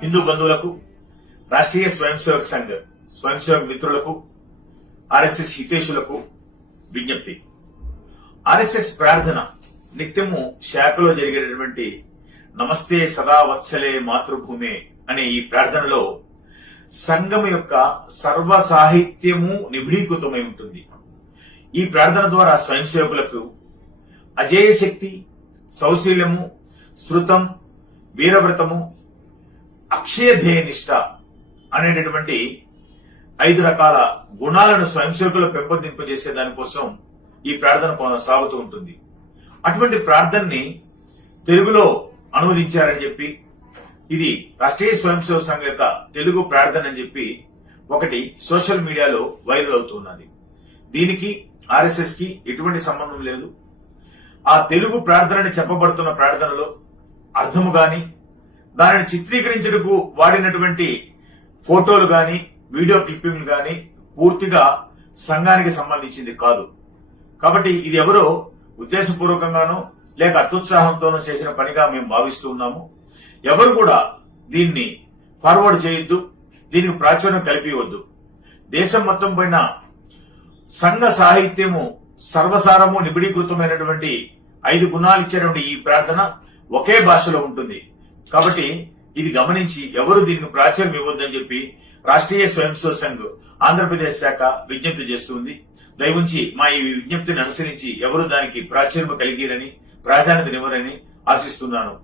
హిందూ బంధువులకు, రాష్ట్రీయ స్వయం సేవక్ సంఘ్ స్వయం సేవక్ మిత్రులకు, ఆర్ఎస్ఎస్ హితేషులకు విజ్ఞప్తి. ఆర్ఎస్ఎస్ ప్రార్థన నిత్యము శాఖలో జరిగేటటువంటి నమస్తే సదా వత్సలే మాతృభూమే అనే ఈ ప్రార్థనలో సంఘం యొక్క సర్వ సాహిత్యము నిబిడీకృతమై ఉంటుంది. ఈ ప్రార్థన ద్వారా స్వయం సేవకులకు అజేయ శక్తి, సౌశీల్యము, శృతం, వీరవ్రతము, అక్షయ ధ్యేయనిష్ట అనేటటువంటి 5 రకాల గుణాలను స్వయం సేవకులు పెంపొందింపజేసే దానికోసం ఈ ప్రార్థన కొనసాగుతూ ఉంటుంది. అటువంటి ప్రార్థనని తెలుగులో అనువదించారని చెప్పి, ఇది రాష్ట్రీయ స్వయం సేవక సంఘం యొక్క తెలుగు ప్రార్థన అని చెప్పి ఒకటి సోషల్ మీడియాలో వైరల్ అవుతున్నది. దీనికి ఆర్ఎస్ఎస్ కి ఎటువంటి సంబంధం లేదు. ఆ తెలుగు ప్రార్థనని చెప్పబడుతున్న ప్రార్థనలో అర్థము గాని, దానిని చిత్రీకరించడానికి వాడినటువంటి ఫోటోలు గాని, వీడియో క్లిప్పింగ్లు గాని పూర్తిగా సంఘానికి సంబంధించింది కాదు. కాబట్టి ఇది ఎవరో ఉద్దేశపూర్వకంగానో లేక అత్యుత్సాహంతోనో చేసిన పనిగా మేము భావిస్తూ ఉన్నాము. ఎవరు కూడా దీన్ని ఫార్వర్డ్ చేయొద్దు, దీనికి ప్రాచుర్యం కల్పివద్దు. దేశం మొత్తం పైన సంఘ సాహిత్యము సర్వసారము నిబిడీకృతమైనటువంటి 5 గుణాలు ఇచ్చేటువంటి ఈ ప్రార్థన ఒకే భాషలో ఉంటుంది. కాబట్టి ఇది గమనించి ఎవరు దీనికి ప్రాచుర్యం ఇవ్వద్దని చెప్పి రాష్ట్రీయ స్వయం సేవక్ సంఘ్ ఆంధ్రప్రదేశ్ శాఖ విజ్ఞప్తి చేస్తుంది. దయవుంచి మా ఈ విజ్ఞప్తిని అనుసరించి ఎవరు దానికి ప్రాచుర్యం కలిగిరని, ప్రాధాన్యతనివ్వరని ఆశిస్తున్నాను.